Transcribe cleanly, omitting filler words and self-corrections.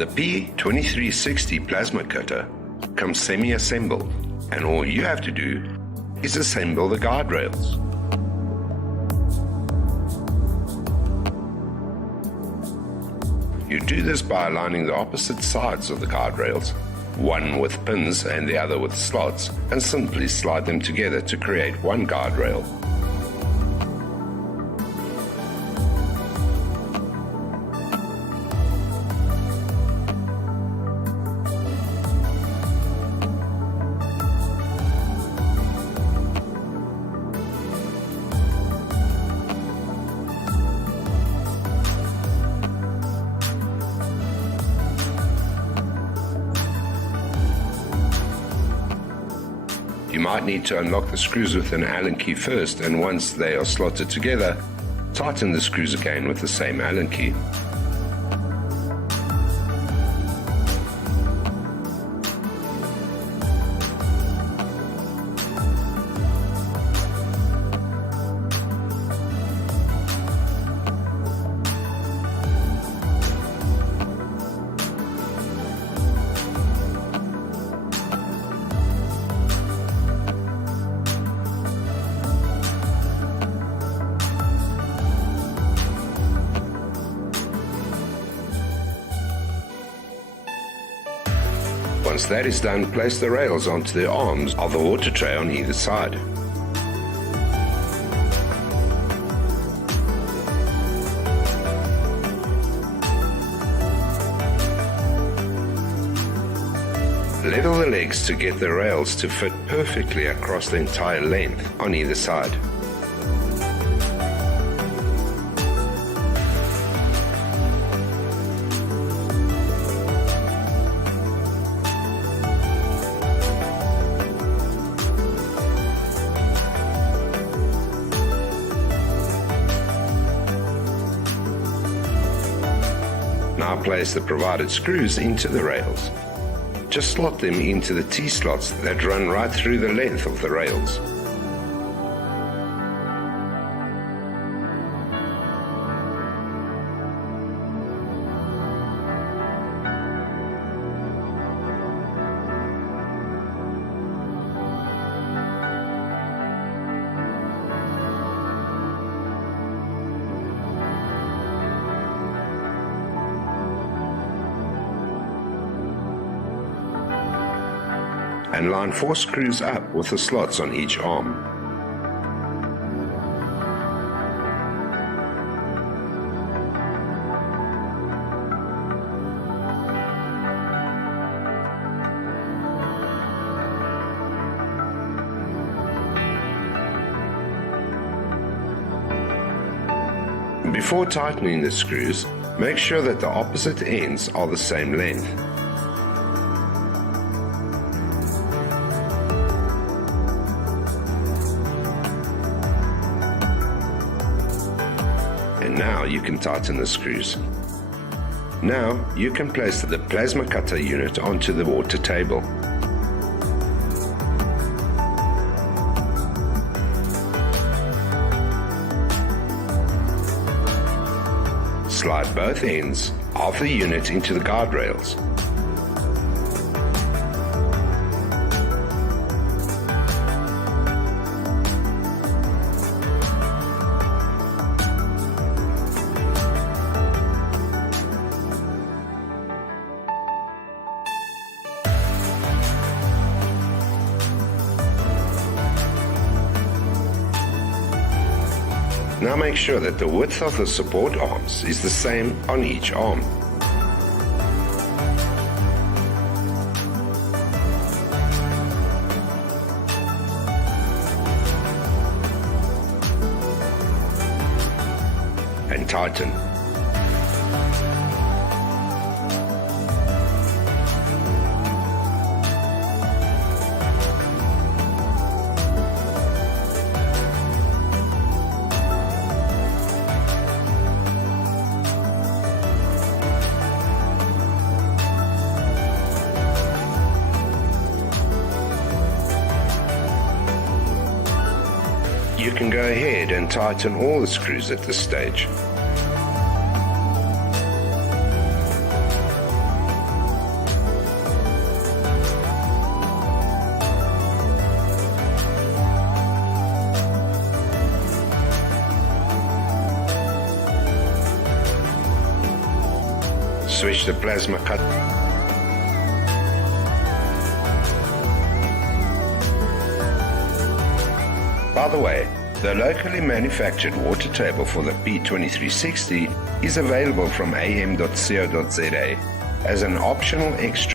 The P2360 plasma cutter comes semi-assembled, and all you have to do is assemble the guardrails. You do this by aligning the opposite sides of the guardrails, one with pins and the other with slots, and simply slide them together to create one guardrail. You might need to unlock the screws with an Allen key first, and once they are slotted together, tighten the screws again with the same Allen key. Once that is done, place the rails onto the arms of the water tray on either side. Level the legs to get the rails to fit perfectly across the entire length on either side. Now place the provided screws into the rails. Just slot them into the T-slots that run right through the length of the rails. And line 4 screws up with the slots on each arm. Before tightening the screws, make sure that the opposite ends are the same length. And now you can tighten the screws. Now you can place the plasma cutter unit onto the water table. Slide both ends of the unit into the guardrails. Now make sure that the width of the support arms is the same on each arm. And tighten. You can go ahead and tighten all the screws at this stage. switch the plasma cut. By the way, the locally manufactured water table for the P2360 is available from am.co.za as an optional extra